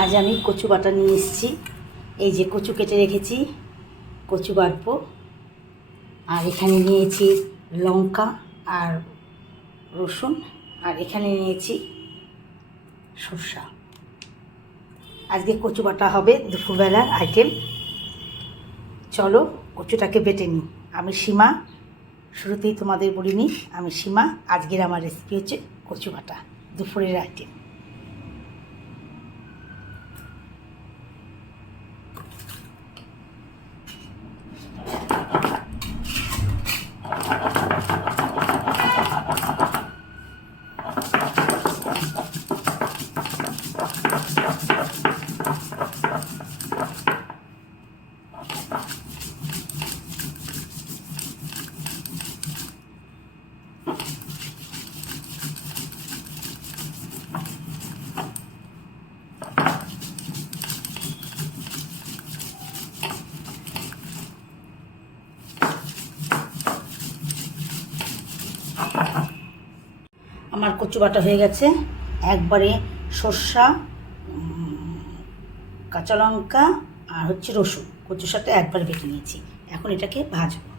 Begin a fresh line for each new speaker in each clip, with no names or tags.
আজ আমি কচু বাটা নিয়ে এসেছি। এই যে কচু কেটে রেখেছি, কচু বাটবো। আর এখানে নিয়েছি লঙ্কা আর রসুন, আর এখানে নিয়েছি সর্ষা। আজকে কচু বাটা হবে দুপুরবেলার আইটেম। চলো কচুটাকে বেটে নিই। আমি সীমা, শুরুতেই তোমাদের বলিনি, আমি সীমা। আজকের আমার রেসিপি হচ্ছে কচু বাটা, দুপুরের আইটেম। আমার কচু বাটা হয়ে গেছে। একবারে সর্ষা কাঁচা লঙ্কা আর হচ্ছে রসুন। কচুর সাথে একবার বেটে নিয়েছি। এখন এটাকে ভাজবো।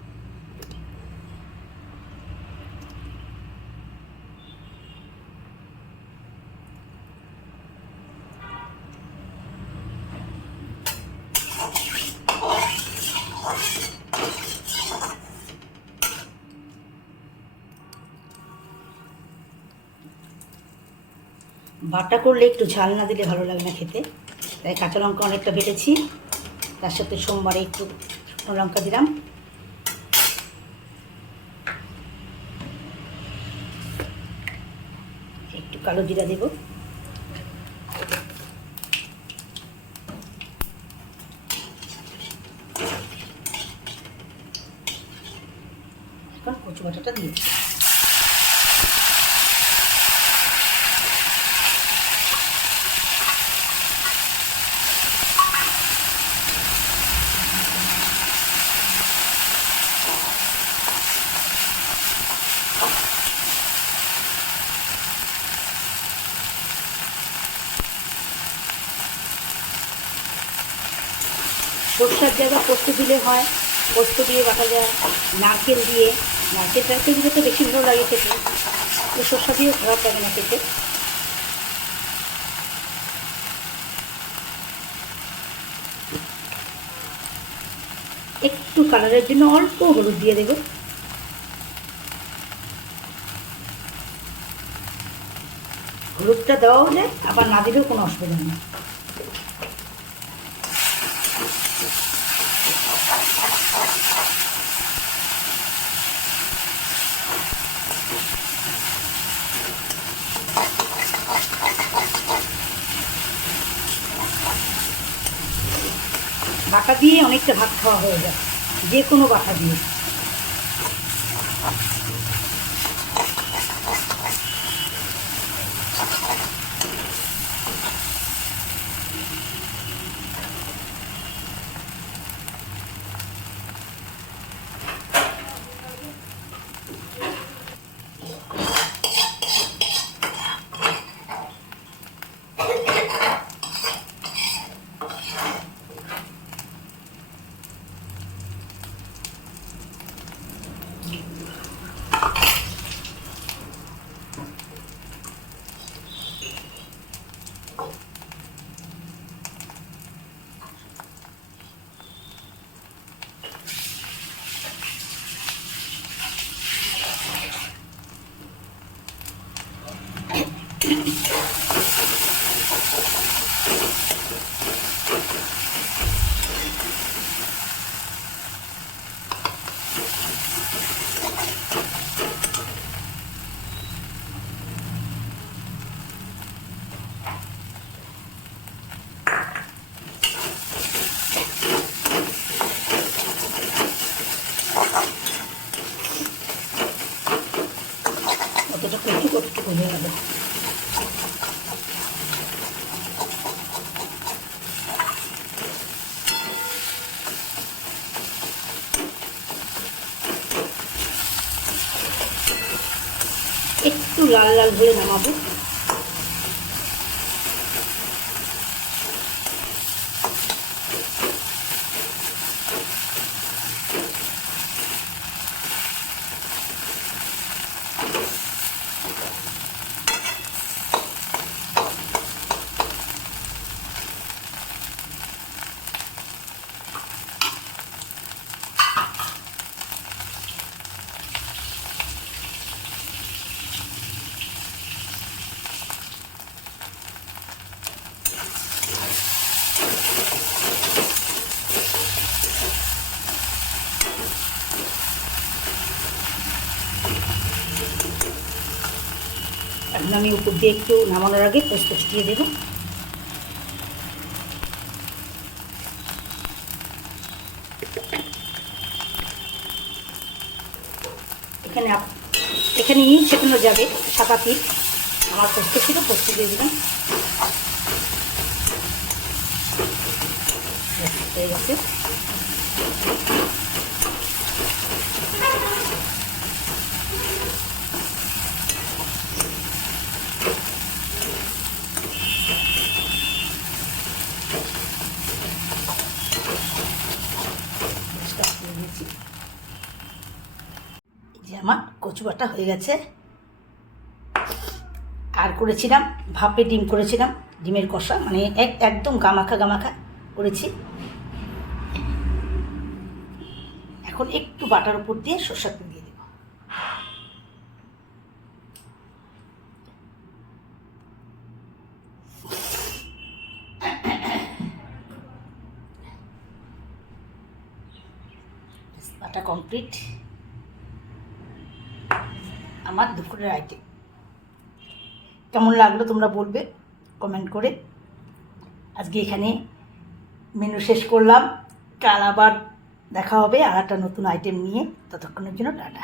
বাটা করলে একটু ঝাল না দিলে ভালো লাগে না খেতে। তাই কাঁচা লঙ্কা অনেকটা বেটেছি। তার সাথে সোমবারে একটু লঙ্কা দিলাম। একটু কালো জিরা দেব। এখন কচু বাটাটা দিয়েছি সরষার জায়গায় পোস্ত দিলে হয়, পোস্ত দিয়ে বাটা যায়, নারকেল দিয়ে। নারকেল টারকেল দিলে তো বেশি ভালো লাগে খেতে। তো সরষা দিয়েও খারাপ লাগে না খেতে। একটু কালারের জন্য অল্প হলুদ দিয়ে দেবো। হলুদটা দেওয়াও যায় আবার না দিলেও কোনো অসুবিধা নেই। বাটা দিয়ে অনেকটা ভাত খাওয়া হয়ে যায় যে কোনো বাটা দিয়ে। 어떻게 조금 이것도 조금 해야 돼. একটু লাল লাল হয়ে নামাবো। এখন আমি উপর দিয়ে একটু নামানোর আগে পোস্ত ছিটিয়ে দেবো এখানে এখানে ইট ছেটানো যাবে, সাদা পিঠ আমার পোস্ত ছিল পোস্ত দিয়ে দিলাম। হয়ে গেছে পরিষ্কার করে দিয়েছি এই যে আমার কচু বাটা হয়ে গেছে। আর করেছিলাম, ভাপে ডিম করেছিলাম, ডিমের কষা মানে এক, একদম গামাখা গামাখা করেছি। এখন একটু বাটার উপর দিয়ে সর্ষার তেল দিয়ে দেবো। বাটা কমপ্লিট। আমার দুপুরের আইটেম কেমন লাগল তোমরা বলবে? কমেন্ট করে। আজকে এখানে মেনু শেষ করলাম। কাল আবার দেখা হবে আর একটা নতুন আইটেম নিয়ে। ততক্ষণের জন্য টাটা।